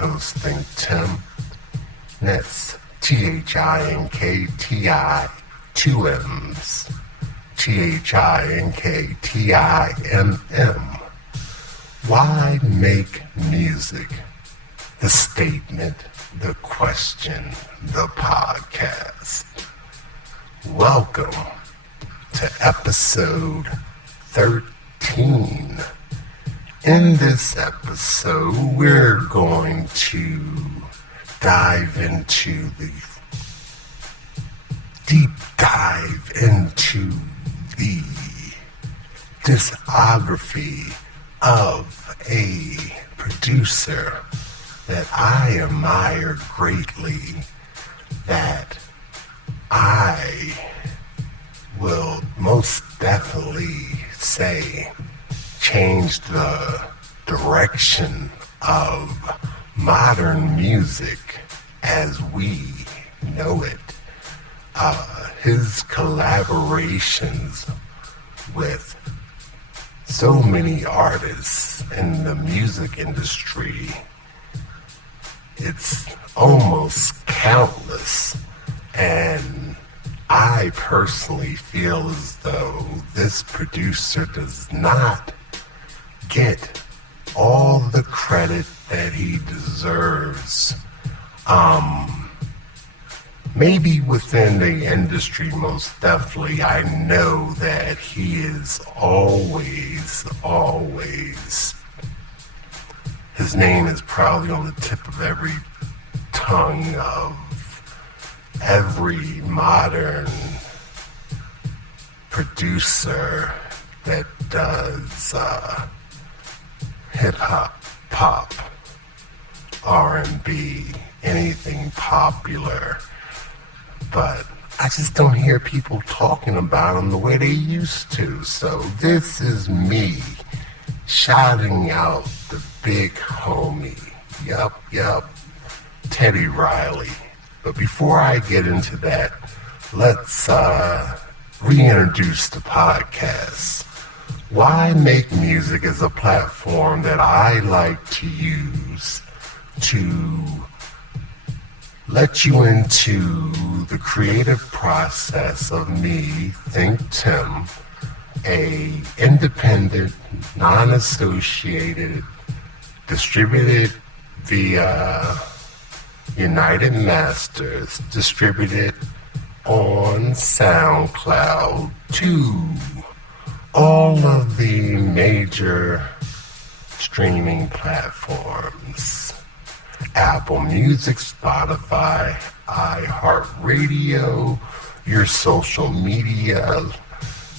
host, ThinkTimm. That's ThinkTimm, two M's. ThinkTimm. Why make music? The statement, the question, the podcast. Welcome to episode 13. In this episode, we're going to dive into the deep dive into the discography of a producer that I admire greatly, that I will most definitely say changed the direction of modern music as we know it. His collaborations with so many artists in the music industry, it's almost countless, and I personally feel as though this producer does not get all the credit that he deserves. Maybe within the industry, most definitely, I know that he is always, his name is probably on the tip of every tongue of every modern producer that does hip-hop, pop, R&B, anything popular. But I just don't hear people talking about him the way they used to. So this is me shouting out the big homie. Yup, Teddy Riley. But before I get into that, let's reintroduce the podcast. Why Make Music is a platform that I like to use to let you into the creative process of me, ThinkTimm, a independent, non-associated, distributed via United Masters, distributed on SoundCloud to all of the major streaming platforms. Apple Music, Spotify, iHeartRadio, your social media,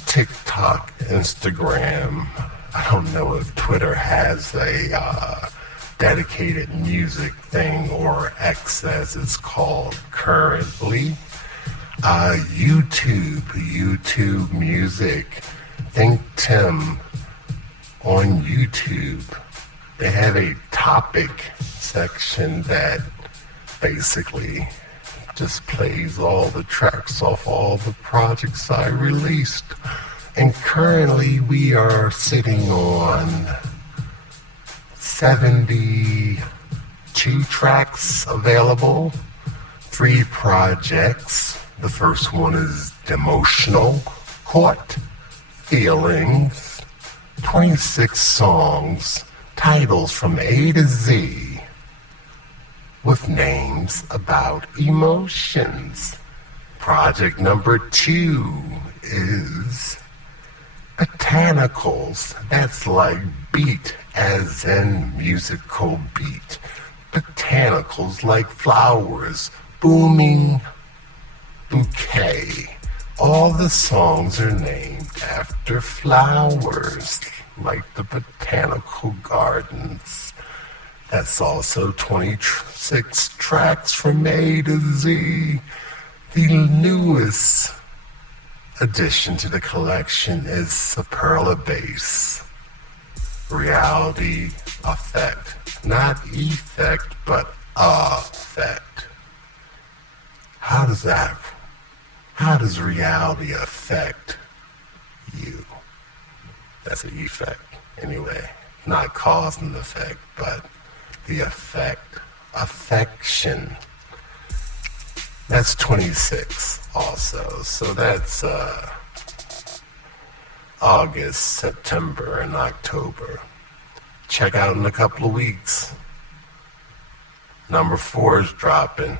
TikTok, Instagram. I don't know if Twitter has a dedicated music thing, or X as it's called currently. YouTube Music, ThinkTimm on YouTube. They have a topic section that basically just plays all the tracks off all the projects I released. And currently we are sitting on 72 tracks available, 3 projects. The first one is Demotional, Caught, Feelings, 26 songs, titles from A to Z, with names about emotions. Project number 2 is Botanicals. That's like beat as in musical beat. Botanicals like flowers, booming bouquet. All the songs are named after flowers, like the botanical gardens. That's also 26 tracks from A to Z. The newest addition to the collection is Superla Bass, Reality Effect. Not effect, but effect. How does reality affect you? That's an effect. Anyway, not cause and effect, but the effect affection. That's 26 also. So that's August, September, and October. Check out in a couple of weeks. Number 4 is dropping.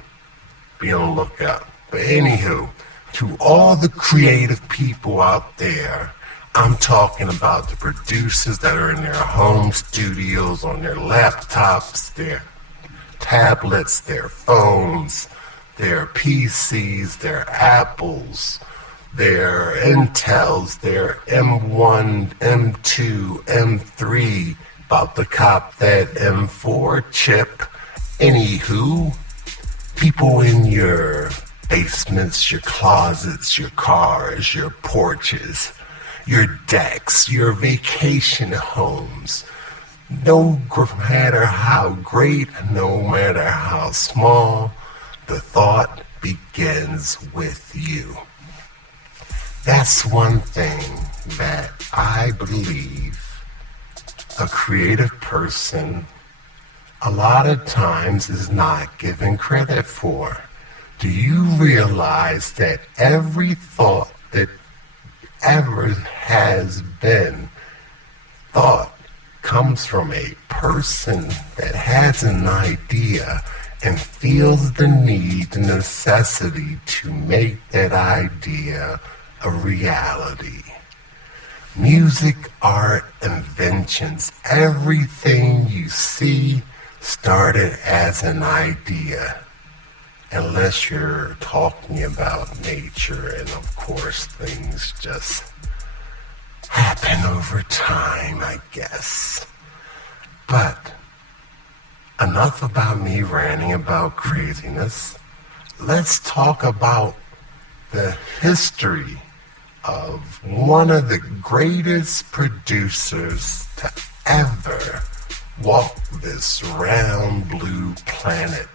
Be on the lookout. But anywho, to all the creative people out there, I'm talking about the producers that are in their home studios, on their laptops, their tablets, their phones, their PCs, their Apples, their Intels, their M1, M2, M3, about to cop that M4 chip. Anywho, people in your basements, your closets, your cars, your porches, your decks, your vacation homes, no matter how great, no matter how small, the thought begins with you. That's one thing that I believe a creative person a lot of times is not given credit for. Do you realize that every thought that ever has been thought comes from a person that has an idea and feels the need, the necessity to make that idea a reality? Music, art, inventions, everything you see started as an idea. Unless you're talking about nature, and of course things just happen over time, I guess. But enough about me ranting about craziness. Let's talk about the history of one of the greatest producers to ever walk this round blue planet.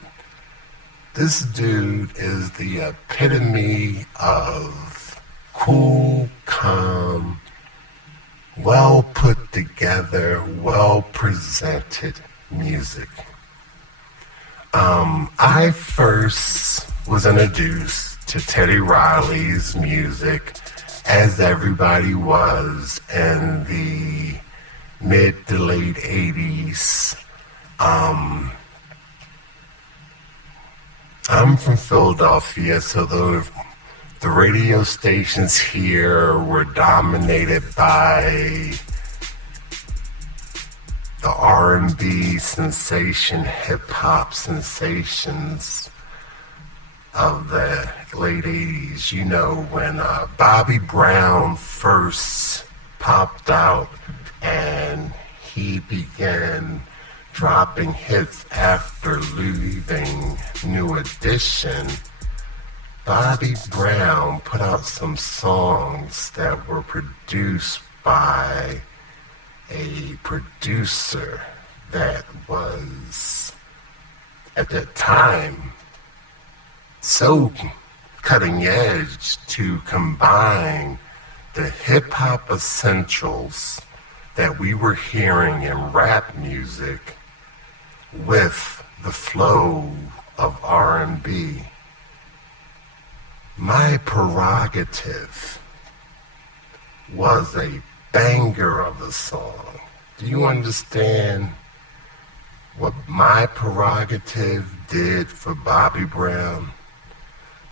This dude is the epitome of cool, calm, well put together, well presented music. I first was introduced to Teddy Riley's music, as everybody was, in the mid to late 80s. I'm from Philadelphia, so the radio stations here were dominated by the R&B sensation, hip-hop sensations of the late 80s. You know, when Bobby Brown first popped out and he began dropping hits after leaving New Edition, Bobby Brown put out some songs that were produced by a producer that was, at that time, so cutting edge to combine the hip-hop essentials that we were hearing in rap music with the flow of R&B. My Prerogative was a banger of a song. Do you understand what My Prerogative did for Bobby Brown?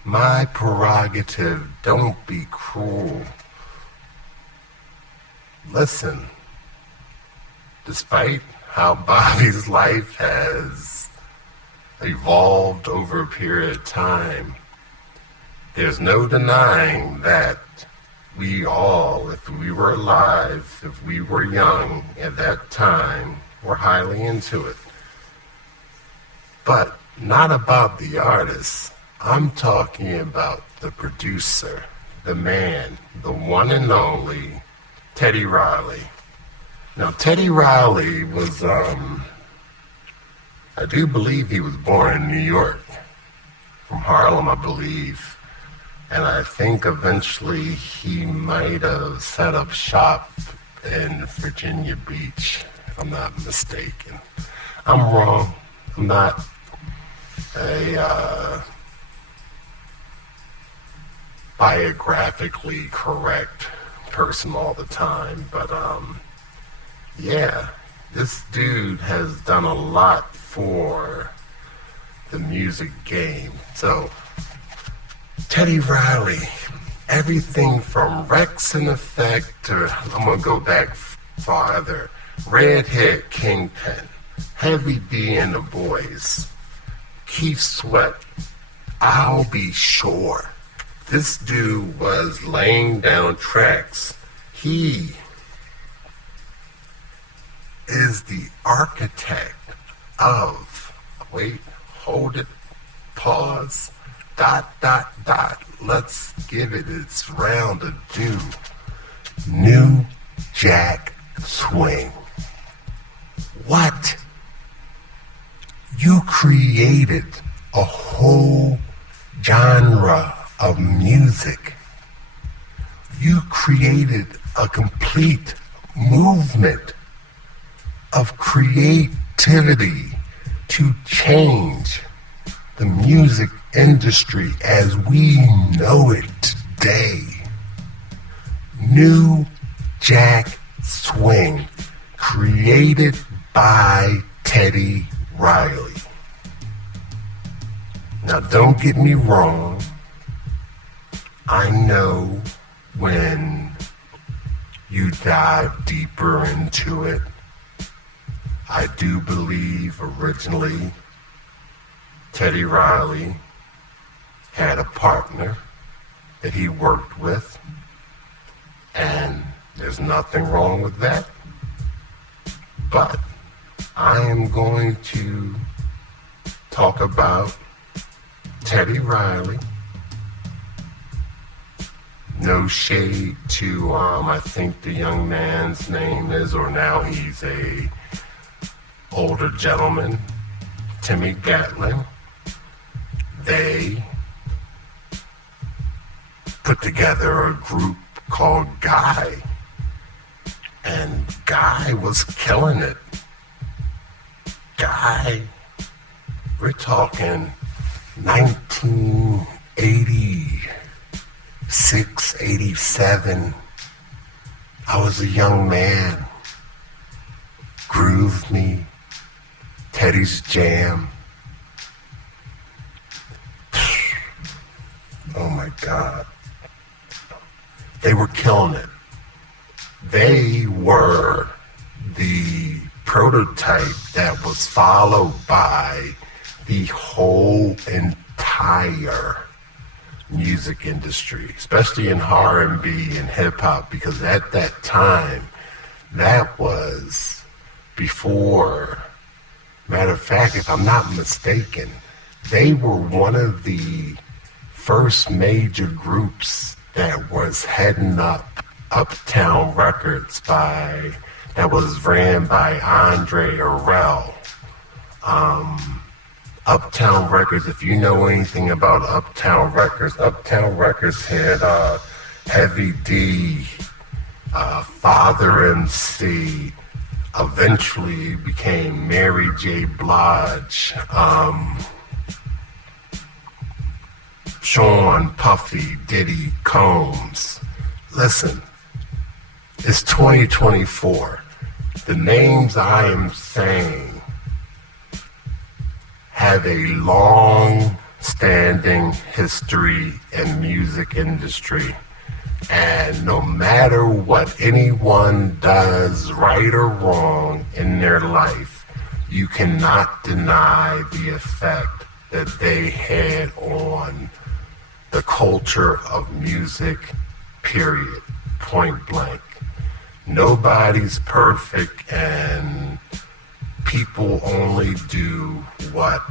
My Prerogative, Don't Be Cruel. Listen, despite how Bobby's life has evolved over a period of time, there's no denying that we all, if we were alive, if we were young at that time, were highly into it. But not about the artist. I'm talking about the producer, the man, the one and only Teddy Riley. Now, Teddy Riley was, I do believe he was born in New York, from Harlem, I believe. And I think eventually he might have set up shop in Virginia Beach, if I'm not mistaken. I'm wrong. I'm not a biographically correct person all the time, but yeah, this dude has done a lot for the music game. So Teddy Riley, everything from Rex in Effect to, I'm gonna go back farther, Redhead Kingpin, Heavy D and the Boys, Keith Sweat, I'll Be Sure. This dude was laying down tracks. He is the architect of, wait, hold it, pause, ... Let's give it its round of due. New Jack Swing. What? You created a whole genre of music. You created a complete movement of creativity to change the music industry as we know it today. New Jack Swing, created by Teddy Riley. Now don't get me wrong, I know when you dive deeper into it, I do believe originally Teddy Riley had a partner that he worked with, and there's nothing wrong with that. But I am going to talk about Teddy Riley. No shade to, I think the young man's name is, or now he's a older gentleman, Timmy Gatlin. They put together a group called Guy, and Guy was killing it. Guy, we're talking 1986, 87. I was a young man. Groove Me, Teddy's Jam. Oh my God. They were killing it. They were the prototype that was followed by the whole entire music industry, especially in R&B and hip hop, because at that time, that was before, matter of fact, if I'm not mistaken, they were one of the first major groups that was heading up Uptown Records that was ran by Andre Arell. Uptown Records, if you know anything about Uptown Records had Heavy D, Father MC, eventually became Mary J. Blige, Sean Puffy, Diddy, Combs. Listen, it's 2024. The names I am saying have a long-standing history in music industry. And no matter what anyone does, right or wrong in their life, you cannot deny the effect that they had on the culture of music, period, point blank. Nobody's perfect, and people only do what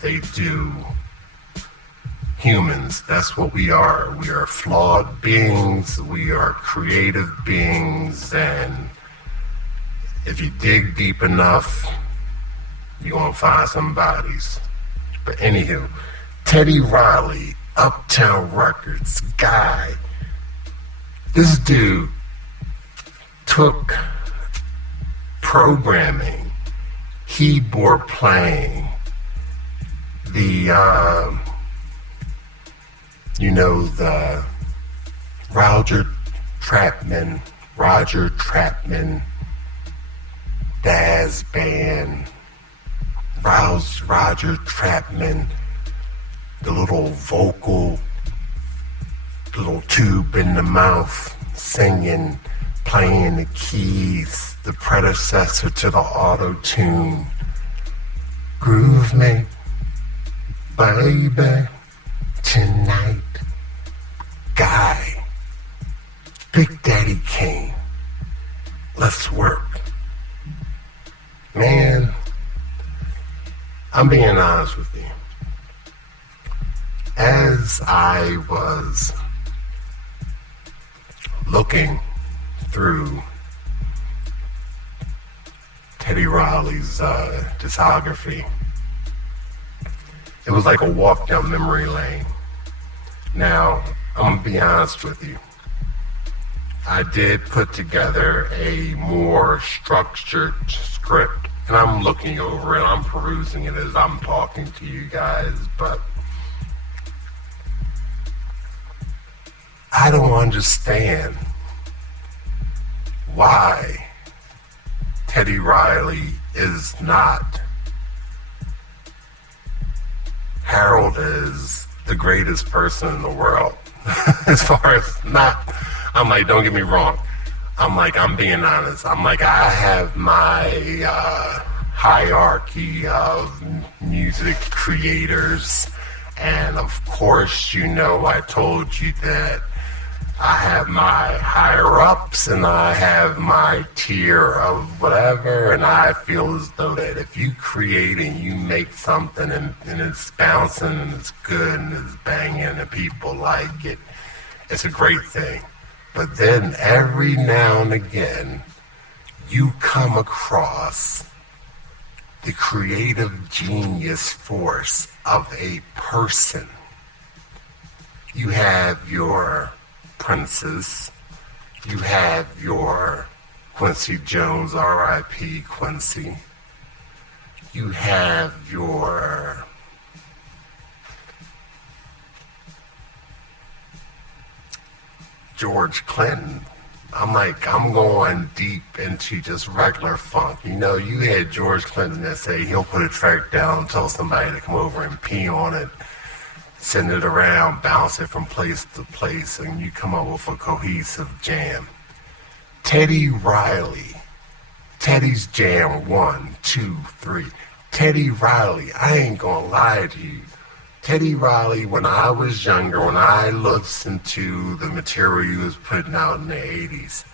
they do. Humans, that's what we are. We are flawed beings, we are creative beings, and if you dig deep enough, you're gonna find some bodies. But anywho, Teddy Riley, Uptown Records, Guy. This dude took programming, keyboard playing, The, the Roger Trapman, Daz Band, Roger Trapman, the little vocal, little tube in the mouth, singing, playing the keys, the predecessor to the auto-tune. Groove me, baby, tonight. Guy, Big Daddy Kane, let's work. Man, I'm being honest with you. As I was looking through Teddy Riley's discography, it was like a walk down memory lane. Now, I'm gonna be honest with you. I did put together a more structured script, and I'm looking over it, I'm perusing it as I'm talking to you guys, but I don't understand why Teddy Riley is not heralded as the greatest person in the world. As far as I'm like, don't get me wrong. I'm being honest. I have my hierarchy of music creators. And of course, I told you that I have my higher ups and I have my tier of whatever. And I feel as though that if you create and you make something and it's bouncing and it's good and it's banging and people like it, it's a great thing. But then every now and again, you come across the creative genius force of a person. You have your Princes, you have your Quincy Jones, R.I.P. Quincy, you have your George Clinton. I'm going deep into just regular funk. You had George Clinton that say he'll put a track down, tell somebody to come over and pee on it, send it around, bounce it from place to place, and you come up with a cohesive jam. Teddy Riley, Teddy's Jam 1, 2, 3. Teddy Riley, I ain't gonna lie to you. Teddy Riley, when I was younger, when I listened to the material he was putting out in the 80s,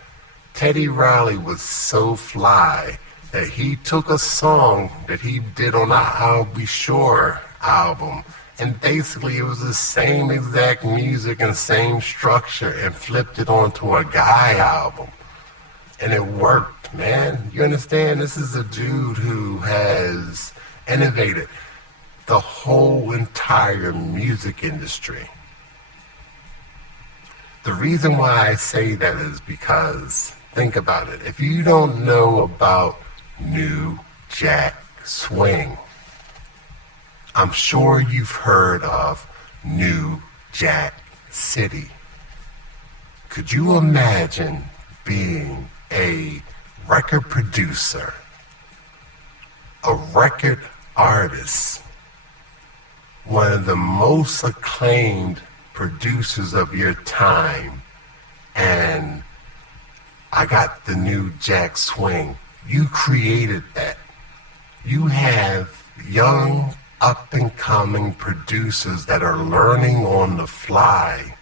Teddy Riley was so fly that he took a song that he did on the I'll Be Sure album, and basically it was the same exact music and same structure, and flipped it onto a Guy album. And it worked, man. You understand? This is a dude who has innovated the whole entire music industry. The reason why I say that is because, think about it, if you don't know about New Jack Swing, I'm sure you've heard of New Jack City. Could you imagine being a record producer, a record artist, one of the most acclaimed producers of your time, and I got the New Jack Swing? You created that. You have young, up-and-coming producers that are learning on the fly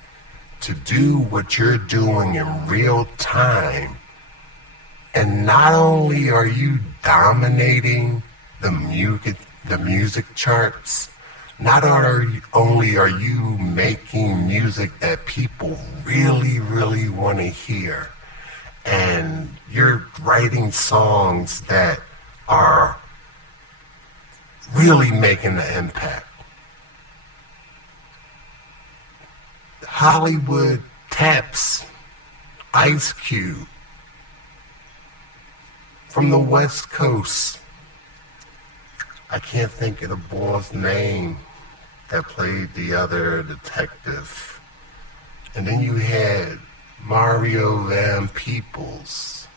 to do what you're doing in real time. And not only are you dominating the music charts, not only are you making music that people really, really want to hear, and you're writing songs that are really making the impact. Hollywood taps Ice Cube from the West Coast. I can't think of the boy's name. that played the other detective. And then you had Mario Van Peebles,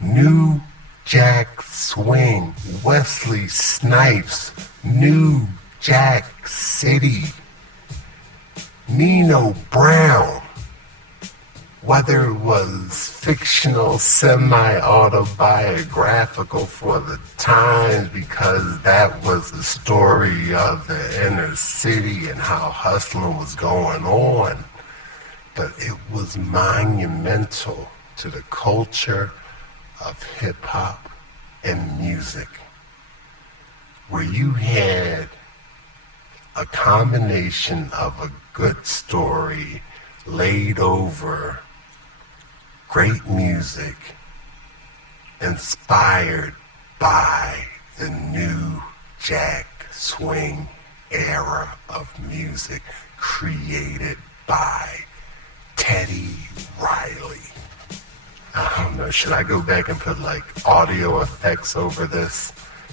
New Jack Swing, Wesley Snipes, New Jack City, Nino Brown. Whether it was fictional, semi-autobiographical for the times, because that was the story of the inner city and how hustling was going on. But it was monumental to the culture of hip-hop and music, where you had a combination of a good story laid over great music, inspired by the new Jack Swing era of music created by Teddy Riley. I don't know, should I go back and put like audio effects over this?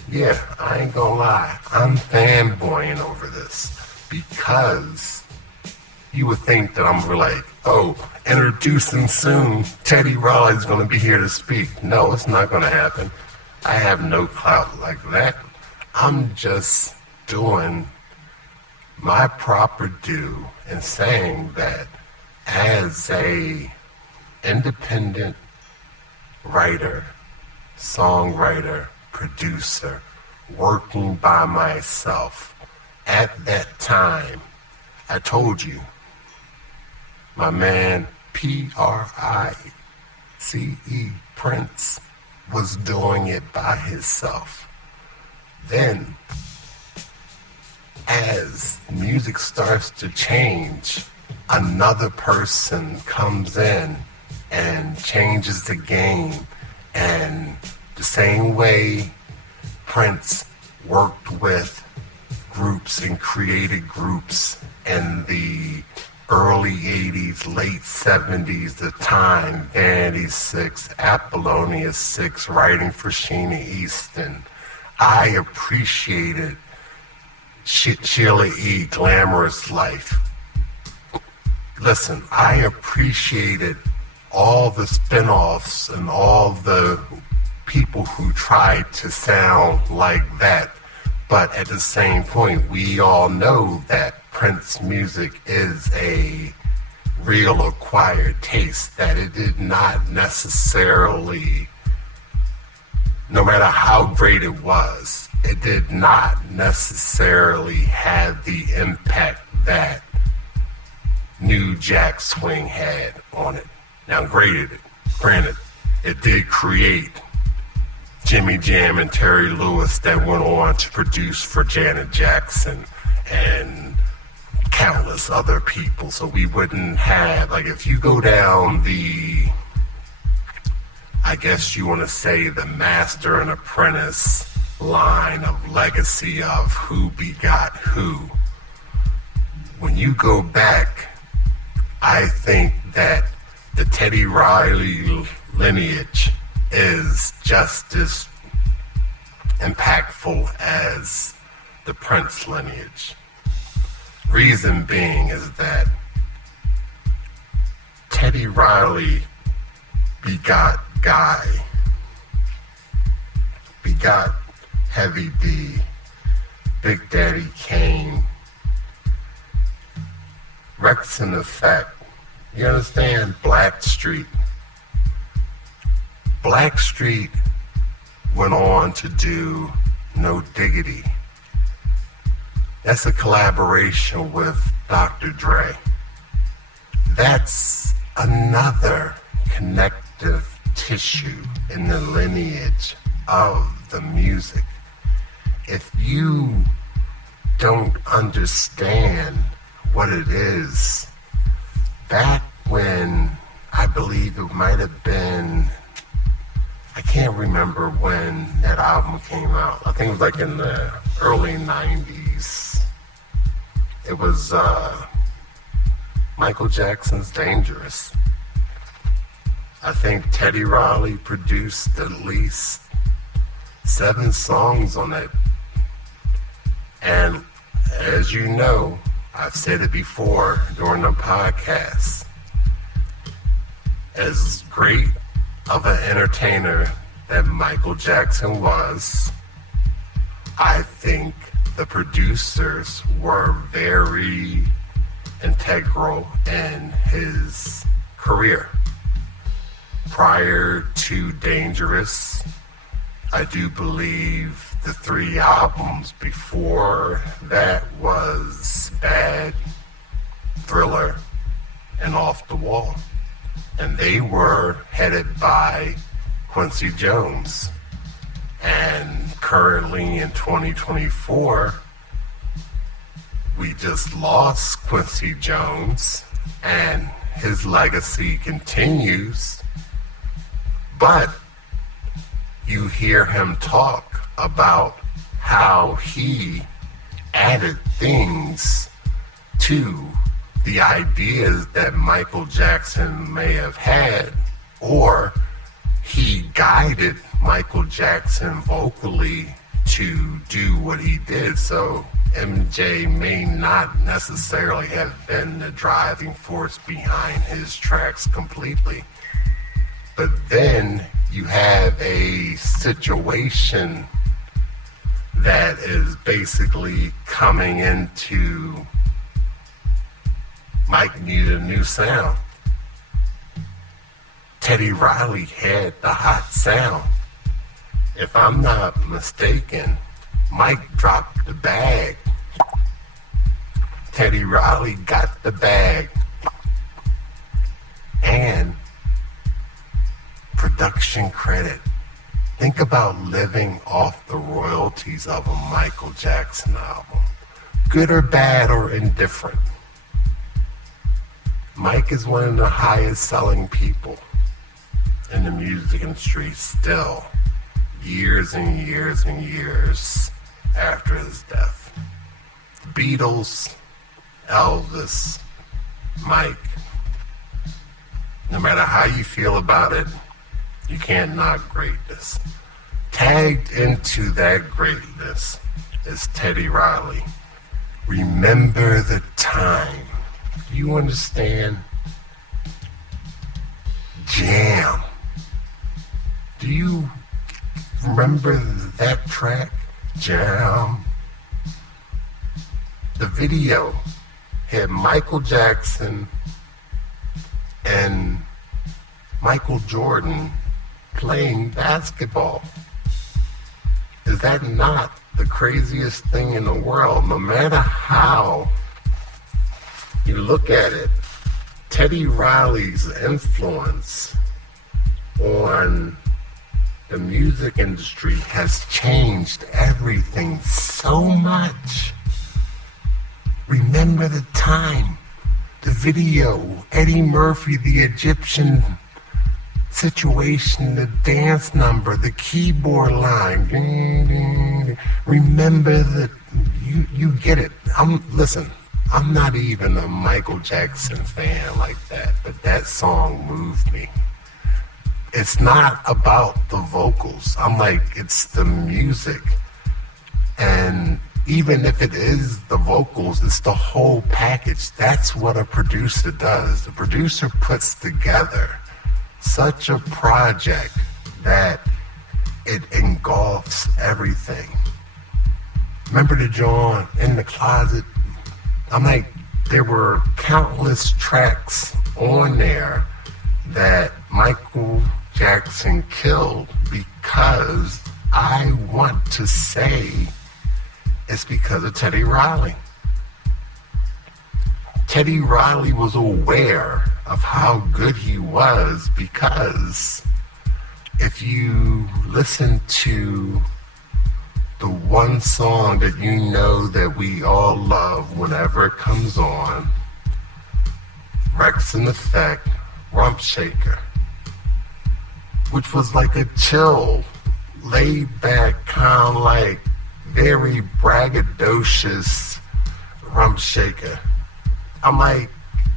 Yeah, I ain't gonna lie, I'm fanboying over this because you would think that I'm like, oh, introducing soon, Teddy Riley's gonna be here to speak. No, it's not gonna happen. I have no clout like that. I'm just doing my proper due and saying that as a independent writer, songwriter, producer, working by myself, at that time, I told you, my man P-R-I-C-E, Prince, was doing it by himself. Then, as music starts to change, another person comes in and changes the game. And the same way Prince worked with groups and created groups in the early 80s, late 70s, the time, Vanity 6, Apollonia 6, writing for Sheena Easton. I appreciated Sheila E., Glamorous Life. Listen, I appreciated all the spin-offs and all the people who tried to sound like that. But at the same point, we all know that Prince music is a real acquired taste, that it did not necessarily, no matter how great it was, it did not necessarily have the impact that New Jack Swing had on it. Now, granted, it did create Jimmy Jam and Terry Lewis that went on to produce for Janet Jackson and countless other people. So we wouldn't have, like, if you go down the, I guess you want to say, the master and apprentice line of legacy of who begot who, when you go back, I think that the Teddy Riley lineage is just as impactful as the Prince lineage. Reason being is that Teddy Riley begot Guy, begot Heavy D, Big Daddy Kane, Rex and Effect. You understand? Blackstreet. Blackstreet went on to do No Diggity. That's a collaboration with Dr. Dre. That's another connective tissue in the lineage of the music. If you don't understand what it is, back when, I believe it might have been, I can't remember when that album came out. I think it was like in the early 90s. It was Michael Jackson's Dangerous. I think Teddy Riley produced at least 7 songs on it. And as you know, I've said it before during the podcast, as great of an entertainer that Michael Jackson was, I think the producers were very integral in his career. Prior to Dangerous, I do believe the 3 albums before that was Bad, Thriller, and Off the Wall. And they were headed by Quincy Jones. And currently in 2024, we just lost Quincy Jones, and his legacy continues. But you hear him talk about how he added things to the ideas that Michael Jackson may have had, or he guided Michael Jackson vocally to do what he did. So MJ may not necessarily have been the driving force behind his tracks completely. But then you have a situation that is basically coming into Mike needed a new sound. Teddy Riley had the hot sound. If I'm not mistaken, Mike dropped the bag. Teddy Riley got the bag. And production credit. Think about living off the royalties of a Michael Jackson album. Good or bad or indifferent. Mike is one of the highest selling people in the music industry still, years and years and years after his death. The Beatles, Elvis, Mike. No matter how you feel about it, you can't knock greatness. Tagged into that greatness is Teddy Riley. Remember the time. Do you understand? Jam. Do you remember that track? Jam. The video had Michael Jackson and Michael Jordan playing basketball. Is that not the craziest thing in the world? No matter how you look at it, Teddy Riley's influence on the music industry has changed everything so much. Remember the time, the video, Eddie Murphy, the Egyptian situation, the dance number, the keyboard line. Ding, ding. Remember that you get it. Listen, I'm not even a Michael Jackson fan like that, but that song moved me. It's not about the vocals. I'm like, it's the music. And even if it is the vocals, it's the whole package. That's what a producer does. The producer puts together such a project that it engulfs everything. Remember the John in the Closet? I'm like, there were countless tracks on there that Michael Jackson killed because I want to say it's because of Teddy Riley. Teddy Riley was aware of how good he was because if you listen to the one song that you know that we all love whenever it comes on, Rex and Effect, Rump Shaker, which was like a chill, laid back, kind of like very braggadocious Rump Shaker. I'm like,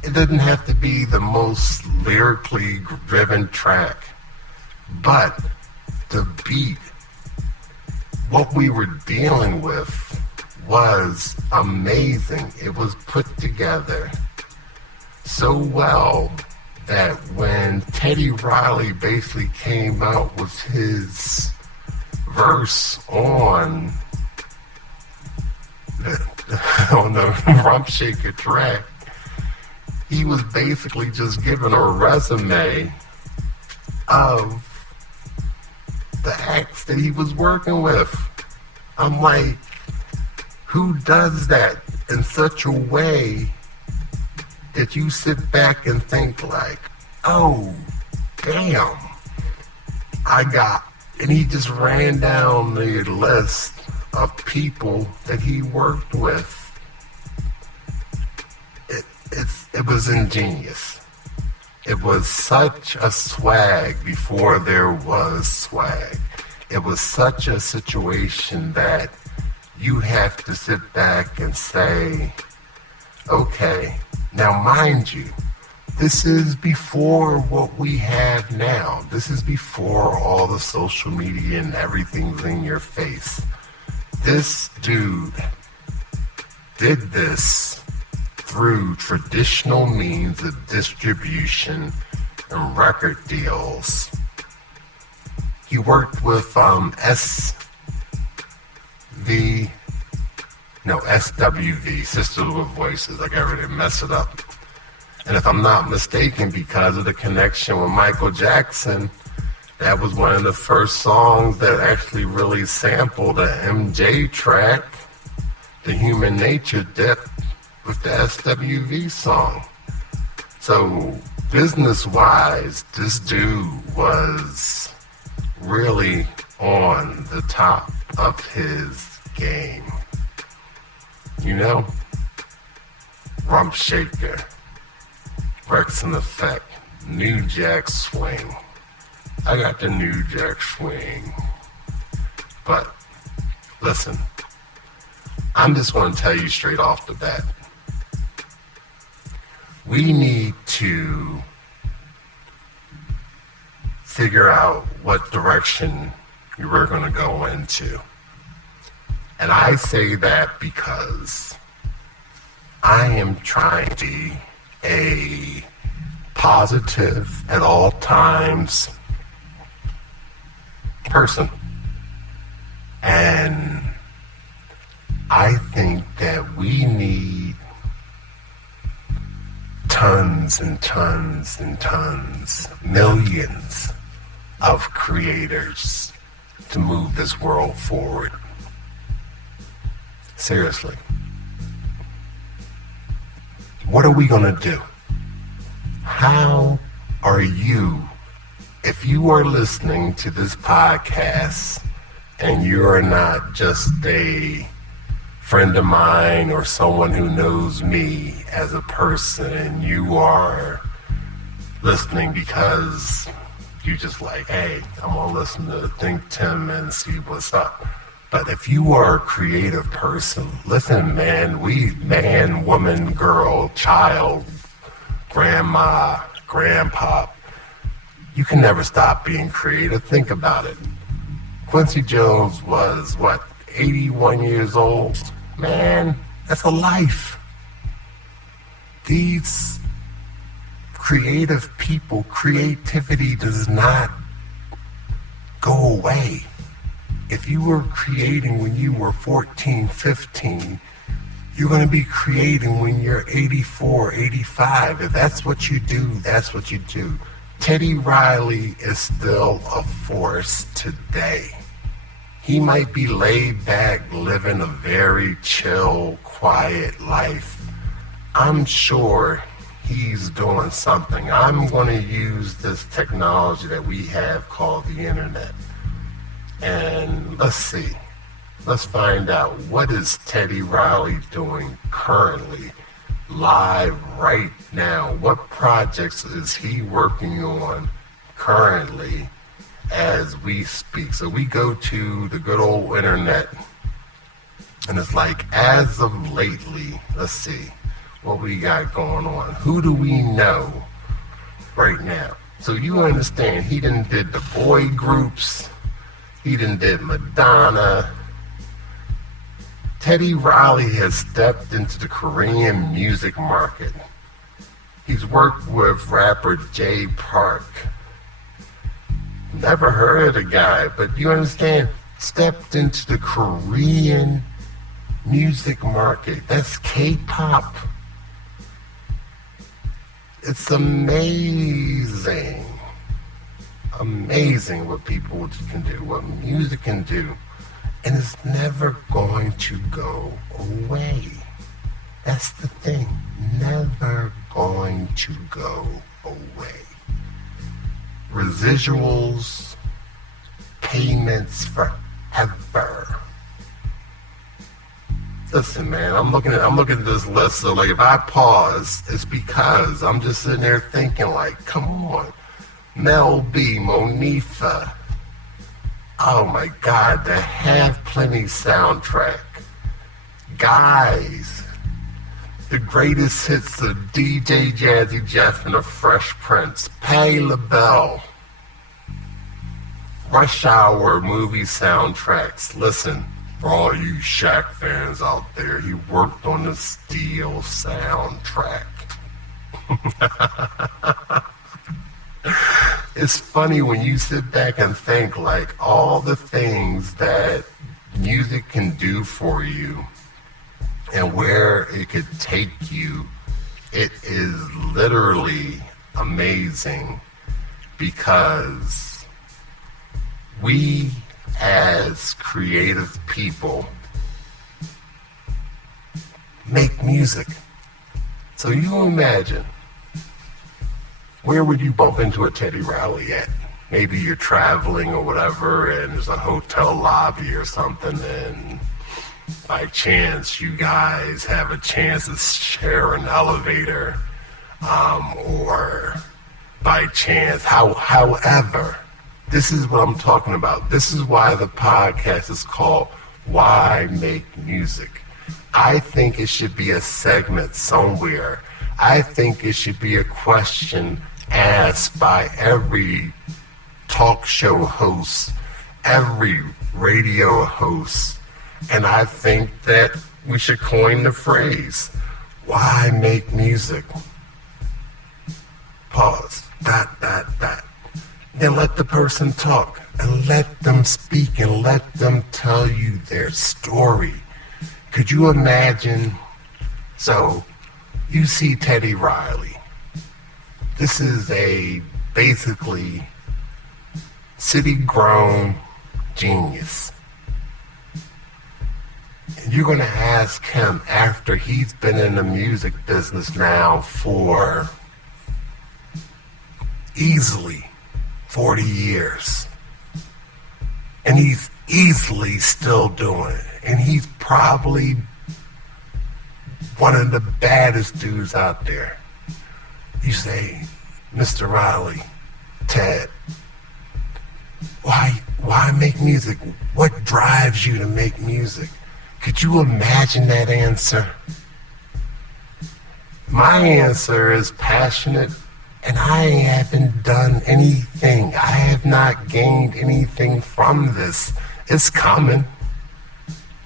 it doesn't have to be the most lyrically driven track, but the beat, what we were dealing with was amazing. It was put together so well that when Teddy Riley basically came out with his verse on the Rump Shaker track, he was basically just giving a resume of the acts that he was working with. I'm like, who does that in such a way that you sit back and think like, oh, damn, and he just ran down the list of people that he worked with. It was ingenious. It was such a swag before there was swag. It was such a situation that you have to sit back and say, okay, now mind you, this is before what we have now. This is before all the social media and everything's in your face. This dude did this through traditional means of distribution and record deals. He worked with SWV, Sisters with Voices. I got ready to mess it up. And if I'm not mistaken, because of the connection with Michael Jackson, that was one of the first songs that actually really sampled the MJ track, The Human Nature Dip, with the SWV song. So business-wise, this dude was really on the top of his game. You know? Rump Shaker, Rex in Effect, New Jack Swing. I got the New Jack Swing. But listen, I'm just going to tell you straight off the bat. We need to figure out what direction we're going to go into. And I say that because I am trying to be a positive at all times person. And I think that we need tons and tons and tons, millions of creators to move this world forward. Seriously. What are we gonna do? How are you, if you are listening to this podcast and you are not just a friend of mine or someone who knows me as a person, and you are listening because you just like, hey, I'm gonna listen to ThinkTimm and see what's up. But if you are a creative person, listen, man, man, woman, girl, child, grandma, grandpa, you can never stop being creative. Think about it. Quincy Jones was, 81 years old? Man, that's a life. These creative people, creativity does not go away. If you were creating when you were 14, 15, you're going to be creating when you're 84, 85. If that's what you do, that's what you do. Teddy Riley is still a force today. He might be laid back, living a very chill, quiet life. I'm sure he's doing something. I'm going to use this technology that we have called the internet. And let's see. Let's find out, what is Teddy Riley doing currently, live right now? What projects is he working on currently as we speak? So we go to the good old internet, and it's like, as of lately, let's see what we got going on. Who do we know right now? So you understand, he done did the boy groups, he done did Madonna, Teddy Riley has stepped into the Korean music market. He's worked with rapper Jay Park. Never heard of the guy, but you understand, stepped into the Korean music market. That's K-pop. It's amazing. Amazing what people can do, what music can do. And it's never going to go away. That's the thing. Never going to go away. Residuals, payments forever. Listen, man, I'm looking at this list. So like, if I pause, it's because I'm just sitting there thinking, like, come on, Mel B, Monifa. Oh my God, the Have Plenty soundtrack. Guys, the greatest hits of DJ Jazzy Jeff and the Fresh Prince. Patti LaBelle. Rush Hour movie soundtracks. Listen, for all you Shaq fans out there, he worked on the Steel soundtrack. It's funny when you sit back and think, like, all the things that music can do for you and where it could take you. It is literally amazing, because we as creative people make music. So you imagine, where would you bump into a Teddy Riley at? Maybe you're traveling or whatever, and there's a hotel lobby or something, and by chance you guys have a chance to share an elevator, or by chance, however, this is what I'm talking about. This is why the podcast is called Why Make Music. I think it should be a segment somewhere. I think it should be a question asked by every talk show host, every radio host, and I think that we should coin the phrase, why make music? Pause, ... Then let the person talk, and let them speak, and let them tell you their story. Could you imagine? So, you see Teddy Riley. This is a basically city-grown genius. And you're going to ask him, after he's been in the music business now for easily 40 years. And he's easily still doing it. And he's probably one of the baddest dudes out there. You say, Mr. Riley, Ted, why make music? What drives you to make music? Could you imagine that answer? My answer is passionate, and I haven't done anything. I have not gained anything from this. It's coming.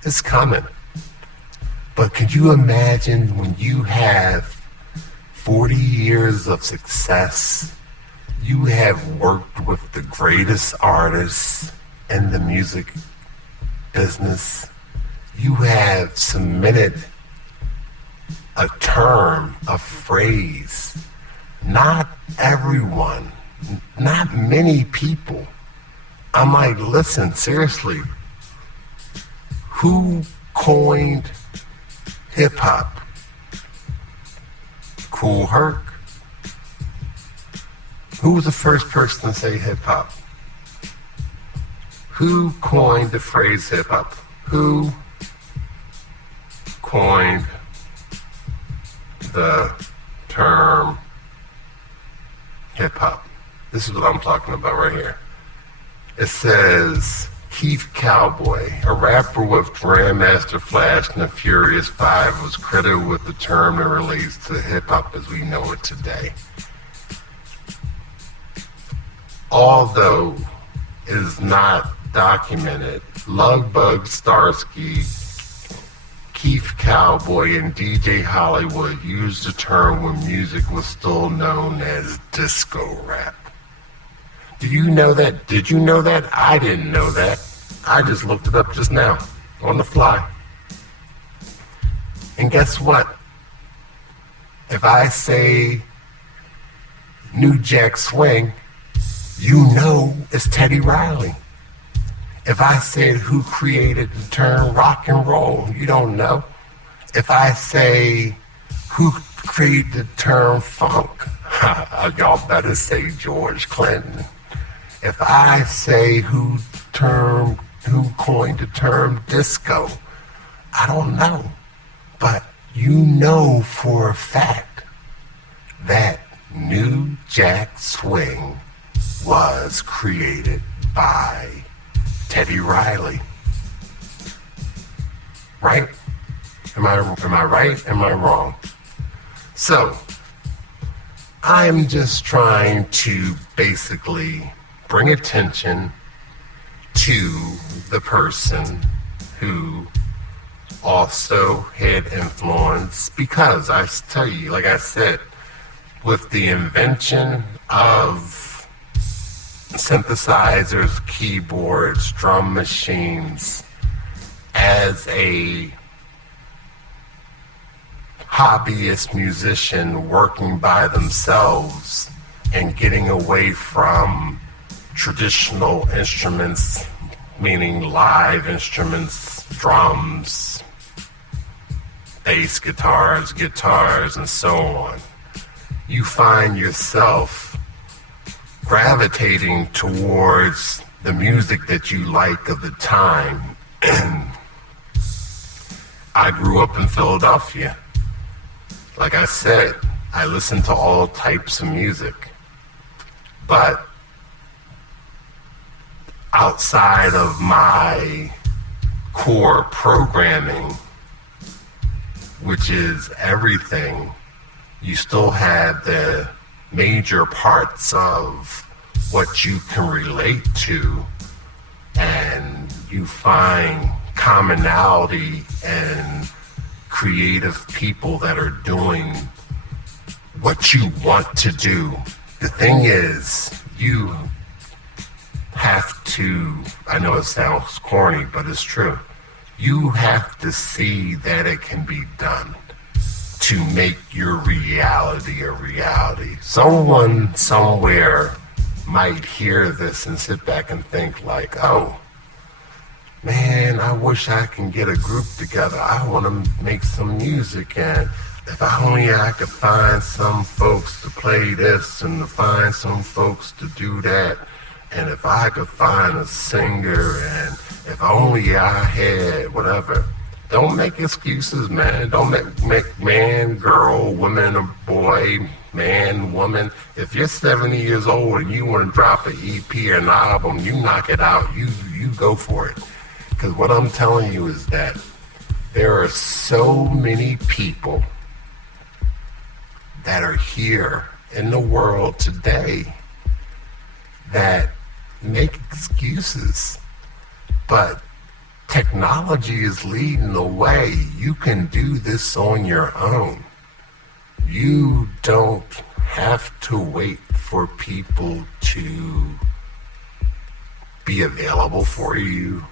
It's coming. But could you imagine when you have 40 years of success, you have worked with the greatest artists in the music business, you have submitted a term, a phrase. Not everyone, not many people. I'm like, listen, seriously, who coined hip-hop? Kool Herc. Who was the first person to say hip-hop? Who coined the phrase hip-hop? Who coined the term hip-hop? This is what I'm talking about right here. It says, Keith Cowboy, a rapper with Grandmaster Flash and the Furious Five, was credited with the term that relates to hip-hop as we know it today. Although it is not documented, Lovebug Starsky Keith Cowboy and DJ Hollywood used the term when music was still known as disco rap. Do you know that? Did you know that? I didn't know that. I just looked it up just now, on the fly. And guess what? If I say New Jack Swing, you know it's Teddy Riley. If I said who created the term rock and roll, you don't know. If I say who created the term funk, y'all better say George Clinton. If I say who coined the term disco, I don't know. But you know for a fact that New Jack Swing was created by Teddy Riley. Right? Am I right? Am I wrong? So, I'm just trying to basically bring attention to the person who also had influence, because I tell you, like I said, with the invention of synthesizers, keyboards, drum machines, as a hobbyist musician working by themselves and getting away from traditional instruments, meaning live instruments, drums, bass guitars, and so on, you find yourself gravitating towards the music that you like of the time. And I grew up in Philadelphia. Like I said, I listen to all types of music. But outside of my core programming, which is everything, you still have the major parts of what you can relate to, and you find commonality and creative people that are doing what you want to do. The thing is, you have to, I know it sounds corny, but it's true. You have to see that it can be done to make your reality a reality. Someone somewhere might hear this and sit back and think like, oh, man, I wish I can get a group together. I want to make some music, and if I could find some folks to play this and to find some folks to do that, and if I could find a singer, and if only I had whatever. Don't make excuses, man. Don't make man, girl, woman, or boy, man, woman. If you're 70 years old and you want to drop an EP or an album, you knock it out. You go for it. Because what I'm telling you is that there are so many people that are here in the world today that make excuses. But technology is leading the way. You can do this on your own. You don't have to wait for people to be available for you,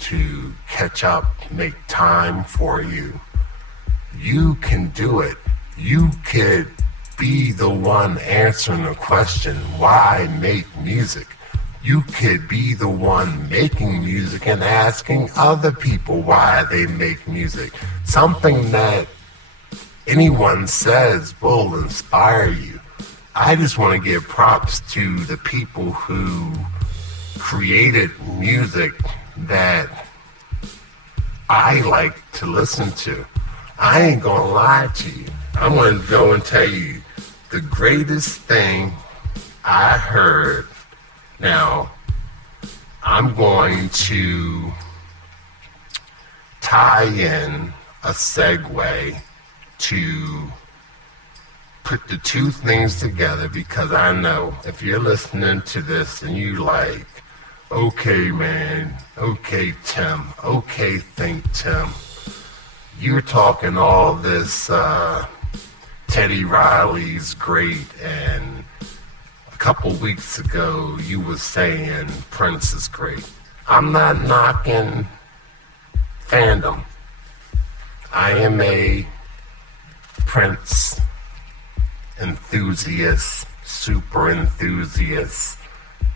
to catch up, make time for you. You can do it. You could be the one answering the question, why make music? You could be the one making music and asking other people why they make music. Something that anyone says will inspire you. I just want to give props to the people who created music that I like to listen to. I ain't gonna lie to you. I'm gonna go and tell you the greatest thing I heard. Now, I'm going to tie in a segue to put the two things together, because I know if you're listening to this and you like, okay man, okay Tim, okay ThinkTimm, you're talking all this, Teddy Riley's great, and a couple weeks ago you was saying Prince is great. I'm not knocking fandom. I am a Prince enthusiast, super enthusiast,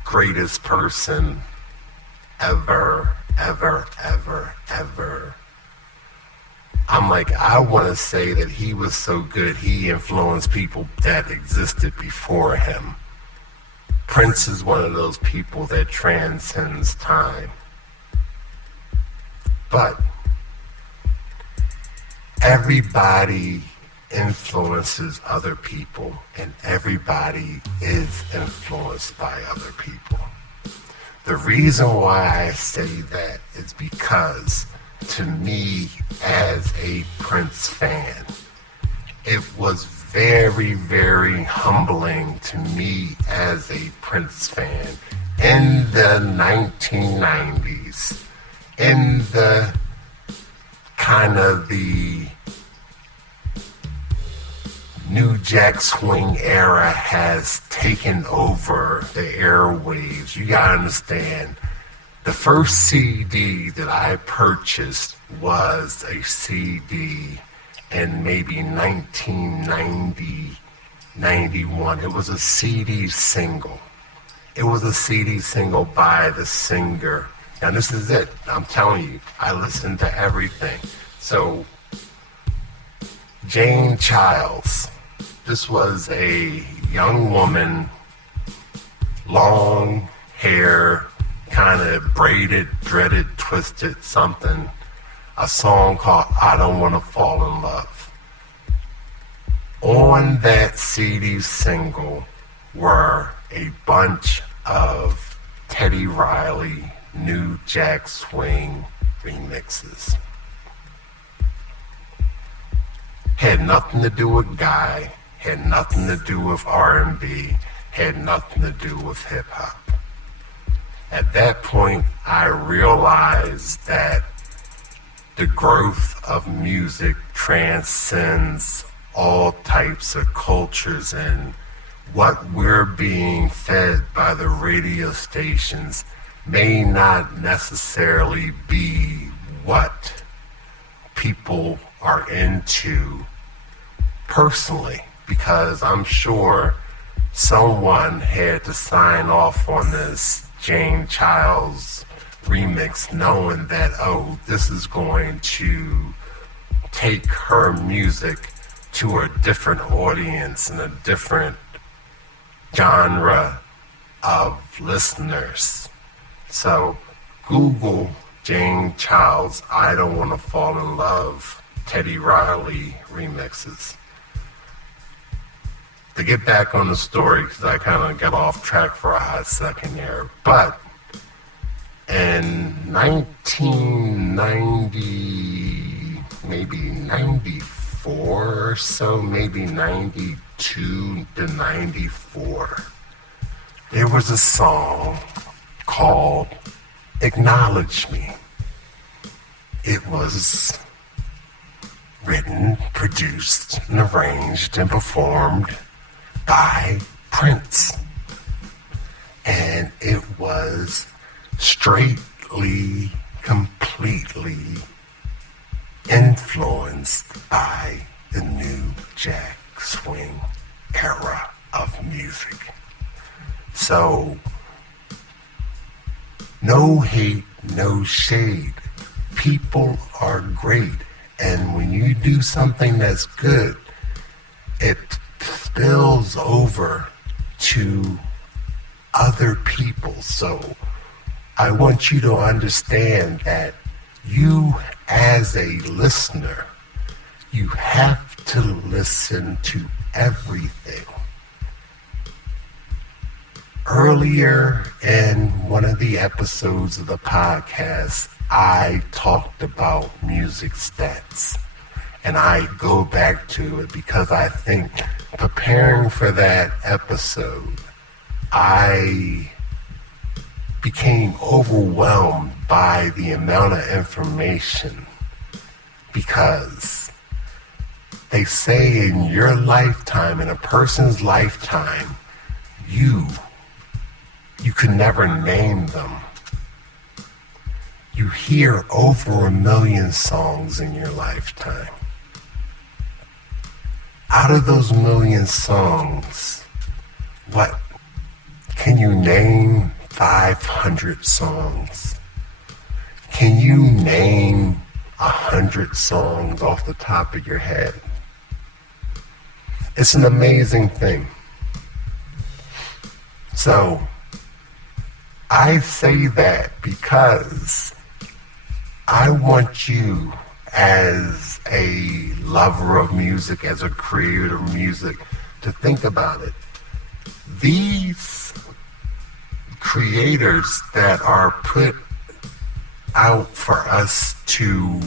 greatest person ever, ever, ever, ever. I'm like, I want to say that he was so good, he influenced people that existed before him. Prince is one of those people that transcends time. But everybody influences other people, and everybody is influenced by other people. The reason why I say that is because, to me, as a Prince fan, it was very, very humbling to me as a Prince fan in the 1990s, in the kind of the New Jack Swing era has taken over the airwaves. You gotta understand, the first CD that I purchased was a CD in maybe 1990, 91. It was a CD single. It was a CD single by the singer. Now this is it. I'm telling you, I listened to everything. So, Jane Childs. This was a young woman, long hair, kind of braided, dreaded, twisted something. A song called I Don't Want to Fall in Love. On that CD single were a bunch of Teddy Riley, New Jack Swing remixes. Had nothing to do with Guy, had nothing to do with R&B, had nothing to do with hip-hop. At that point, I realized that the growth of music transcends all types of cultures, and what we're being fed by the radio stations may not necessarily be what people are into personally, because I'm sure someone had to sign off on this Jane Childs remix knowing that, oh, this is going to take her music to a different audience and a different genre of listeners. So Google Jane Childs I Don't Want to Fall in Love Teddy Riley remixes. To get back on the story, because I kind of got off track for a hot second there, but in 1990, maybe 94 or so, maybe 92 to 94, there was a song called Acknowledge Me. It was written, produced, and arranged and performed by Prince. And it was straightly, completely influenced by the New Jack Swing era of music. So, no hate, no shade. People are great. And when you do something that's good, it spills over to other people. So I want you to understand that you, as a listener, you have to listen to everything. Earlier in one of the episodes of the podcast, I talked about music stats. And I go back to it because I think preparing for that episode, I became overwhelmed by the amount of information because they say in your lifetime, in a person's lifetime, you can never name them. You hear over 1 million songs in your lifetime. Out of those 1 million songs, what? Can you name 500 songs? Can you name 100 songs off the top of your head? It's an amazing thing. So, I say that because I want you, as a lover of music, as a creator of music, to think about it. These creators that are put out for us to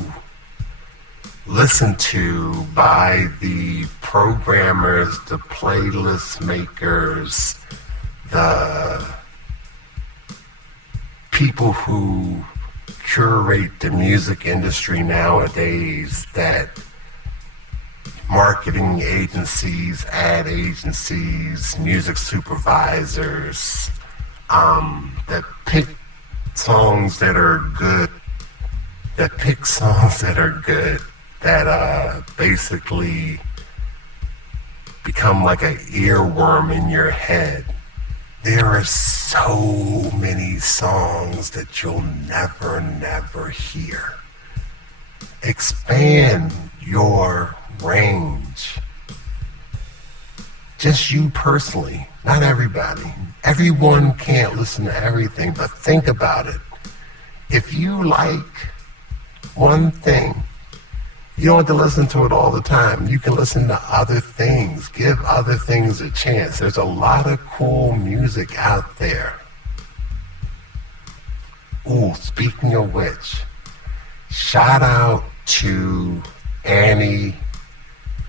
listen to by the programmers, the playlist makers, the people who curate the music industry nowadays, that marketing agencies, ad agencies, music supervisors, that pick songs that are good, that basically become like an earworm in your head. There are so many songs that you'll never hear. Expand your range. Just you personally, not everybody. Everyone can't listen to everything, but think about it. If you like one thing, you don't have to listen to it all the time. You can listen to other things. Give other things a chance. There's a lot of cool music out there. Ooh, speaking of which, shout out to Annie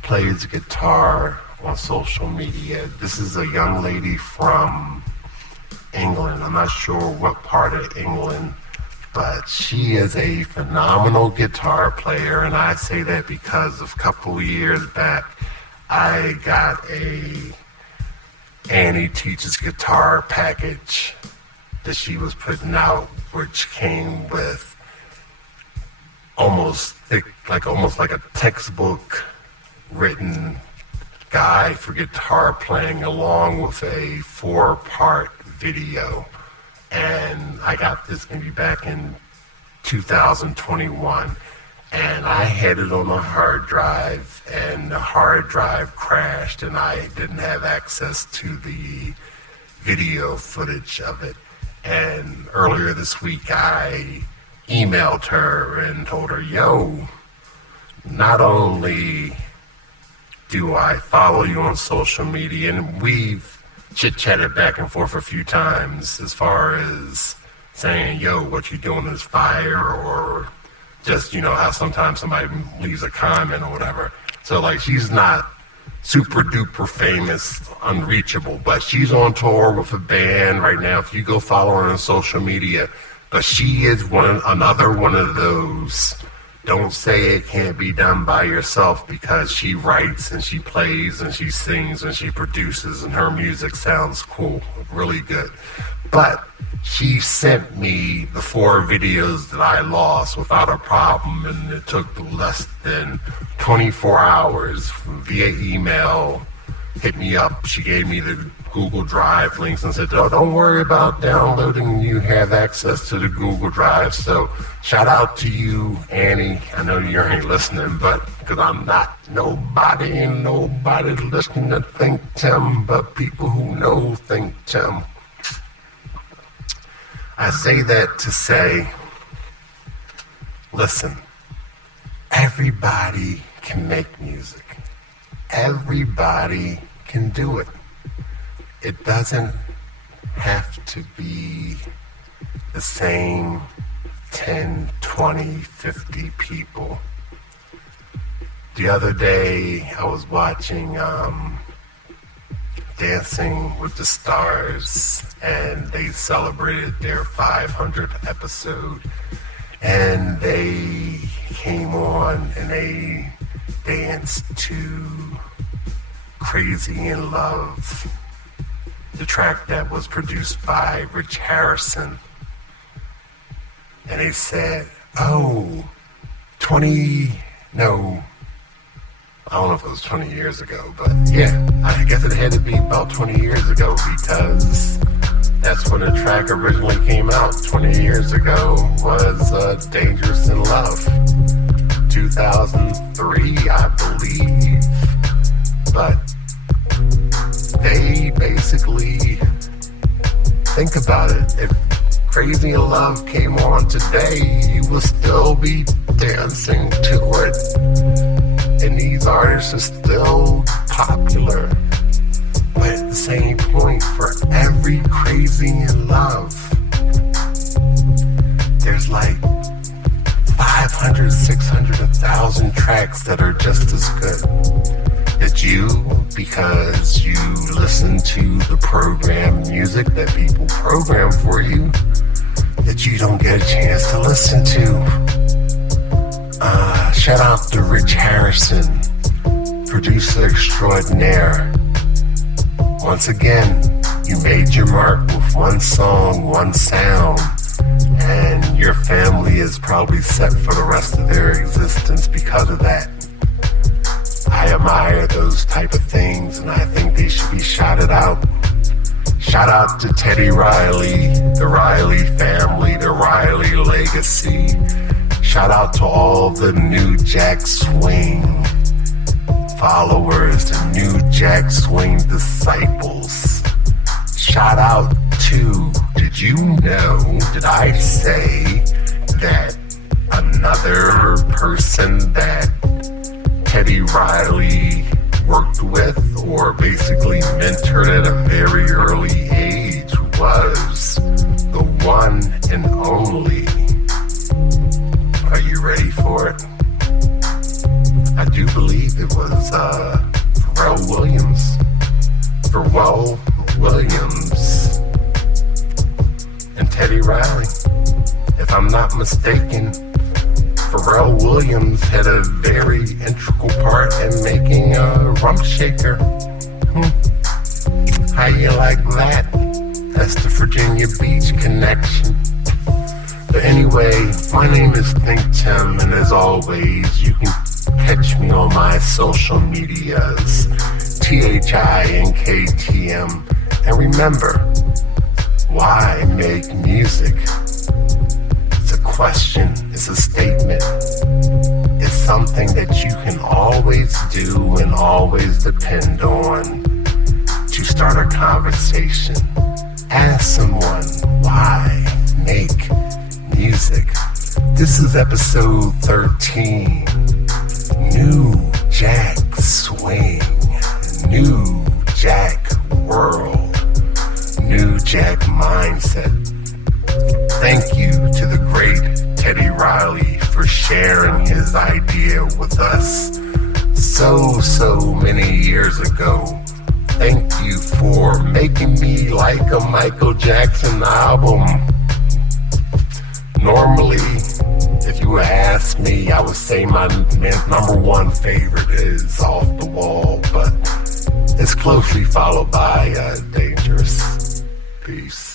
Plays Guitar on social media. This is a young lady from England. I'm not sure what part of England, but she is a phenomenal guitar player, and I say that because a couple of years back, I got a Annie Teaches Guitar package that she was putting out, which came with almost like a textbook written guide for guitar playing, along with a 4-part video. And I got this maybe back in 2021, and I had it on a hard drive, and the hard drive crashed, and I didn't have access to the video footage of it. And earlier this week, I emailed her and told her, yo, not only do I follow you on social media, and we've chit-chatted back and forth a few times as far as saying, yo, what you doing is fire, or just, how sometimes somebody leaves a comment or whatever. So, like, she's not super duper famous, unreachable, but she's on tour with a band right now. If you go follow her on social media, but she is another one of those, don't say it can't be done by yourself, because she writes and she plays and she sings and she produces, and her music sounds cool, really good. But she sent me the 4 videos that I lost without a problem, and it took less than 24 hours via email. Hit me up. She gave me the Google Drive links and said, oh, don't worry about downloading. You have access to the Google Drive. So shout out to you, Annie. I know you ain't listening, but because I'm not nobody listening to ThinkTimm, but people who know ThinkTimm. I say that to say, listen, everybody can make music. Everybody can do it. It doesn't have to be the same 10, 20, 50 people. The other day, I was watching Dancing with the Stars, and they celebrated their 500th episode, and they came on and they danced to Crazy in Love, the track that was produced by Rich Harrison. And they said, oh, I don't know if it was 20 years ago, but yeah, I guess it had to be about 20 years ago because that's when the track originally came out. 20 years ago was Dangerous in Love, 2003, I believe. But they basically, think about it, if Crazy in Love came on today, you will still be dancing to it. And these artists are still popular. But at the same point, for every Crazy in Love, there's like 500, 600, 1,000 tracks that are just as good. That you, because you listen to the program music that people program for you, that you don't get a chance to listen to. Shout out to Rich Harrison, producer extraordinaire. Once again, you made your mark with one song, one sound, and your family is probably set for the rest of their existence because of that. I admire those type of things, and I think they should be shouted out. Shout out to Teddy Riley, the Riley family, the Riley legacy. Shout out to all the New Jack Swing followers, the New Jack Swing disciples. Shout out to, did I say that another person that Teddy Riley worked with or basically mentored at a very early age was the one and only. Are you ready for it? I do believe it was Pharrell Williams. Pharrell Williams and Teddy Riley. If I'm not mistaken, Pharrell Williams had a very integral part in making Rump Shaker. How you like that? That's the Virginia Beach connection. But anyway, my name is ThinkTimm, and as always, you can catch me on my social medias, ThinkTimm. And remember, why make music? It's a question, it's a statement. It's something that you can always do and always depend on to start a conversation. Ask someone, why make music? This is episode 13. New Jack Swing, New Jack World, New Jack Mindset. Thank you to the great Teddy Riley for sharing his idea with us so many years ago. Thank you for making me like a Michael Jackson album. Normally, if you would ask me, I would say my number one favorite is Off the Wall, but it's closely followed by Dangerous. Peace.